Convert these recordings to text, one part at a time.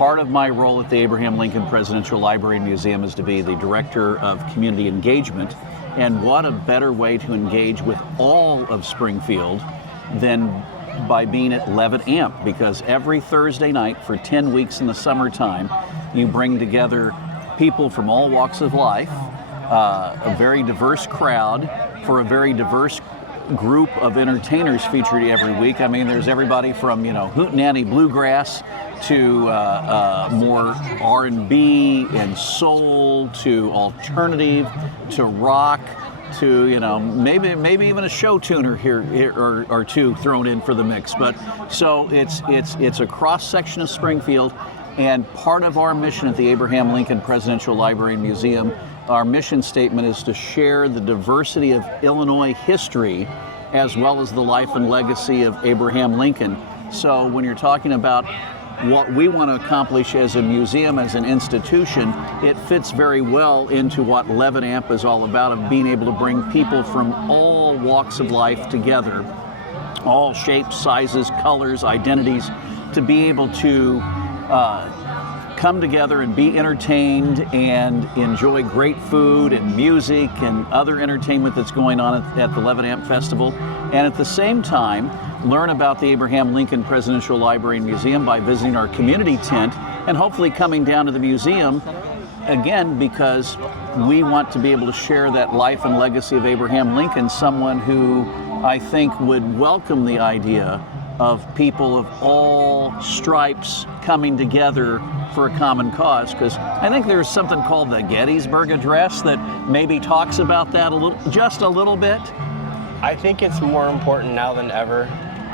part of my role at the Abraham Lincoln Presidential Library and Museum is to be the Director of Community Engagement. And what a better way to engage with all of Springfield than by being at Levitt AMP, because every Thursday night for 10 weeks in the summertime, you bring together people from all walks of life, a very diverse crowd for a very diverse group of entertainers featured every week. I mean, there's everybody from, hootenanny bluegrass to more R&B and soul to alternative to rock to maybe even a show tuner here or two thrown in for the mix. But so it's a cross section of Springfield, and part of our mission at the Abraham Lincoln Presidential Library and Museum, our mission statement is to share the diversity of Illinois history as well as the life and legacy of Abraham Lincoln. So when you're talking about what we want to accomplish as a museum, as an institution, it fits very well into what Levitt AMP is all about, of being able to bring people from all walks of life together, all shapes, sizes, colors, identities, to be able to come together and be entertained and enjoy great food and music and other entertainment that's going on at the Levitt AMP Festival. And at the same time, learn about the Abraham Lincoln Presidential Library and Museum by visiting our community tent and hopefully coming down to the museum again, because we want to be able to share that life and legacy of Abraham Lincoln, someone who I think would welcome the idea of people of all stripes coming together for a common cause. Because I think there's something called the Gettysburg Address that maybe talks about that just a little bit. I think it's more important now than ever,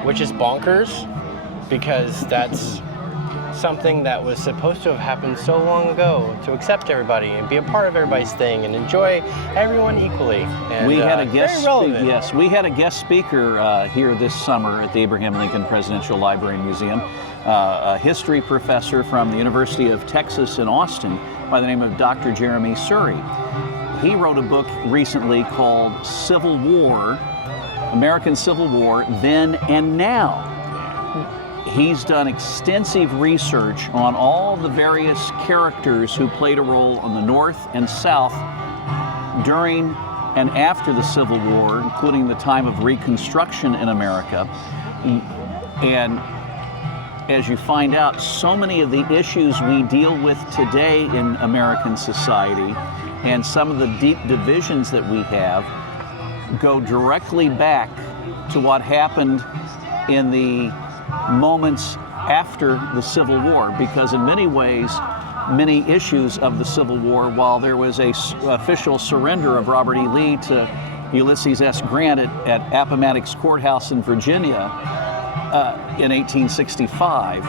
which is bonkers, because that's something that was supposed to have happened so long ago, to accept everybody and be a part of everybody's thing and enjoy everyone equally. And we had a guest yes, we had a guest speaker here this summer at the Abraham Lincoln Presidential Library and Museum, a history professor from the University of Texas in Austin by the name of Dr. Jeremy Surrey. He wrote a book recently called Civil War, American Civil War, Then and Now. He's done extensive research on all the various characters who played a role on the North and South during and after the Civil War, including the time of Reconstruction in America. And as you find out, so many of the issues we deal with today in American society and some of the deep divisions that we have go directly back to what happened in the moments after the Civil War, because in many ways, many issues of the Civil War, while there was a official surrender of Robert E. Lee to Ulysses S. Grant at Appomattox Courthouse in Virginia in 1865,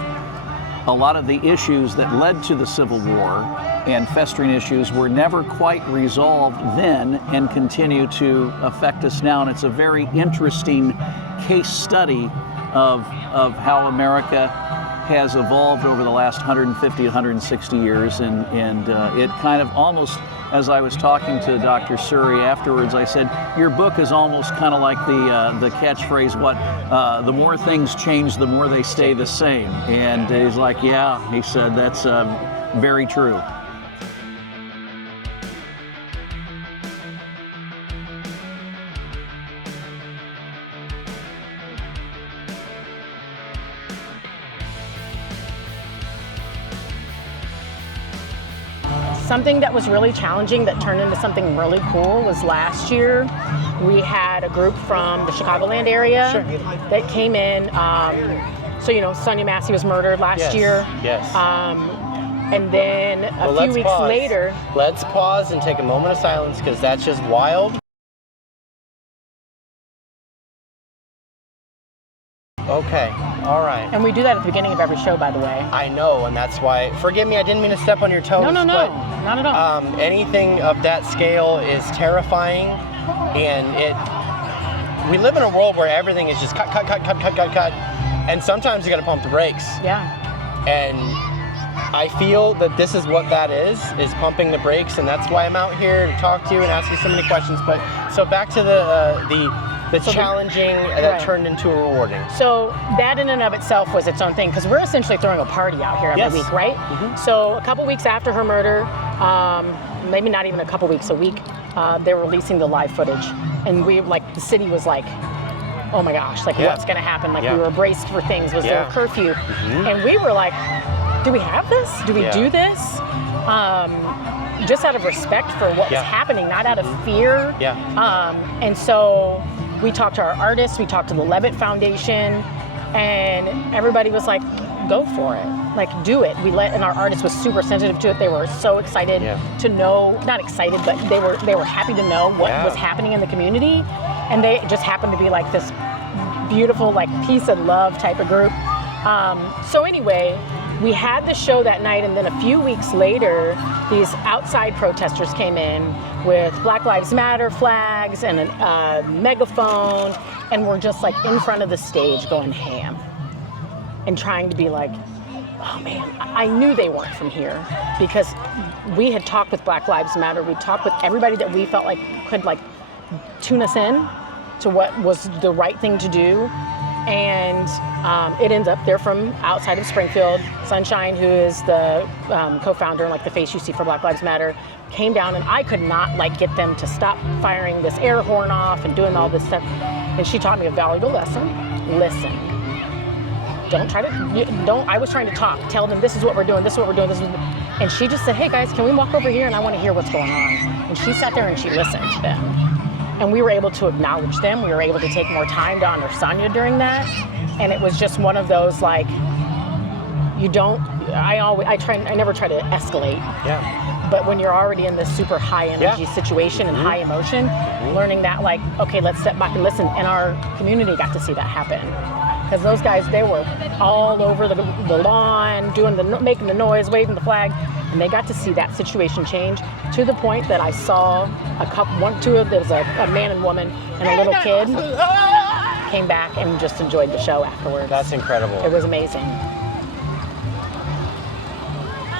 a lot of the issues that led to the Civil War and festering issues were never quite resolved then and continue to affect us now. And it's a very interesting case study of how America has evolved over the last 150, 160 years. And it kind of almost, as I was talking to Dr. Surrey afterwards, I said, your book is almost kind of like the catchphrase, the more things change, the more they stay the same. And he's like, yeah, he said, that's very true. Something that was really challenging that turned into something really cool was last year we had a group from the Chicagoland area that came in. So, Sonia Massey was murdered last year. Yes. And then a few weeks later. Let's pause and take a moment of silence, because that's just wild. Okay, all right. And we do that at the beginning of every show, by the way. I know, and that's why, forgive me, I didn't mean to step on your toes. No, but, not at all. Anything of that scale is terrifying, and we live in a world where everything is just cut, and sometimes you gotta pump the brakes. Yeah. And I feel that this is what that is pumping the brakes, and that's why I'm out here to talk to you and ask you so many questions. But so back to the the challenging that turned into rewarding. So that in and of itself was its own thing, because we're essentially throwing a party out here every week, right? So a couple weeks after her murder, maybe not even a couple weeks, a week, they were releasing the live footage, and we the city was like, oh my gosh, what's gonna happen? We were braced for things. Was there a curfew? And we were like, do we have this? Do we do this? Just out of respect for what was happening, not out of fear. And so we talked to our artists, we talked to the Levitt Foundation, and everybody was like, go for it. Do it. And our artist was super sensitive to it. They were so excited to know, not excited, but they were happy to know what was happening in the community. And they just happened to be this beautiful, peace and love type of group. So anyway, we had the show that night, and then a few weeks later, these outside protesters came in with Black Lives Matter flags and a megaphone, and were just in front of the stage going ham and trying to be oh man, I knew they weren't from here, because we had talked with Black Lives Matter. We talked with everybody that we felt could tune us in to what was the right thing to do. And it ends up they're from outside of Springfield. Sunshine, who is the co-founder and the face you see for Black Lives Matter, came down, and I could not get them to stop firing this air horn off and doing all this stuff. And she taught me a valuable lesson. Listen. I was trying to talk, tell them this is what we're doing, this is what we're doing, this is what, and she just said, hey guys, can we walk over here, and I want to hear what's going on. And she sat there and she listened to them. And we were able to acknowledge them. We were able to take more time to honor Sonia during that. And it was just one of those I never try to escalate. But when you're already in this super high energy situation and high emotion, learning that okay, let's step back and listen. And our community got to see that happen. Because those guys, they were all over the lawn, making the noise, waving the flag, and they got to see that situation change to the point that I saw there was a man and woman and a little kid came back and just enjoyed the show afterwards. That's incredible. It was amazing.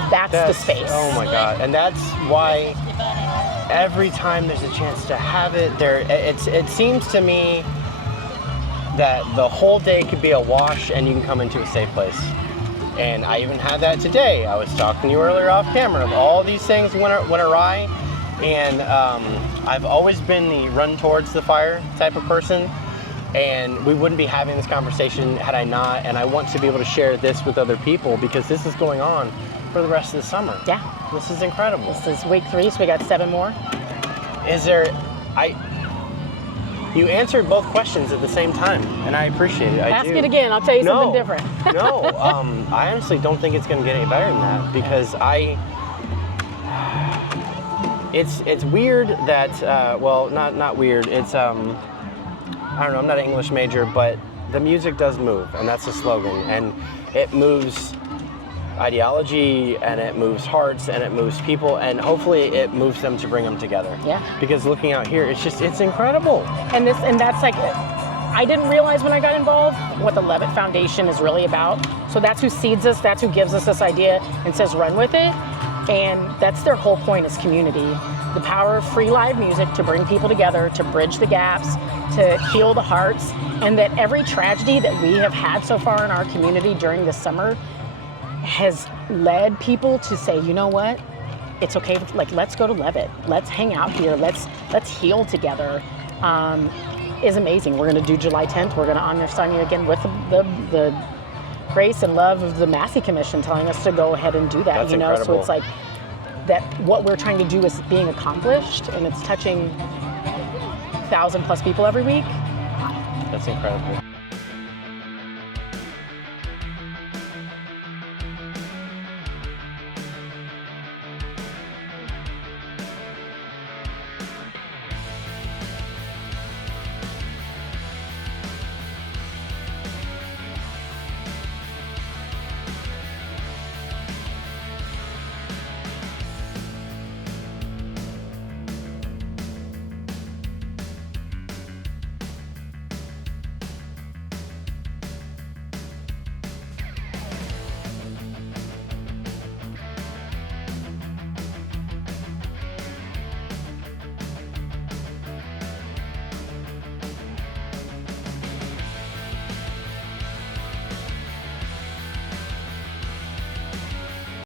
That's the space. Oh my God, and that's why every time there's a chance to have it there, it seems to me that the whole day could be a wash and you can come into a safe place. And I even had that today. I was talking to you earlier off camera of all these things went awry, and I've always been the run towards the fire type of person, and we wouldn't be having this conversation had I not, and I want to be able to share this with other people, because this is going on for the rest of the summer. Yeah. This is incredible. This is week 3, so we got 7 more. You answered both questions at the same time, and I appreciate it. Ask it again. I'll tell you something different. No, I honestly don't think it's going to get any better than that, because it's weird that not weird. It's I don't know. I'm not an English major, but the music does move, and that's the slogan, and it moves ideology, and it moves hearts, and it moves people, and hopefully it moves them to bring them together. Yeah. Because looking out here, it's incredible. And that's I didn't realize when I got involved what the Levitt Foundation is really about. So that's who seeds us, that's who gives us this idea and says run with it. And that's their whole point, is community. The power of free live music to bring people together, to bridge the gaps, to heal the hearts, and that every tragedy that we have had so far in our community during the summer has led people to say, you know what, it's okay, let's go to Levitt, let's hang out here, let's heal together, is amazing. We're going to do July 10th, we're going to honor Sonia again with the grace and love of the Massey Commission telling us to go ahead and do that. That's incredible. So it's that what we're trying to do is being accomplished, and it's touching 1,000+ people every week. That's incredible.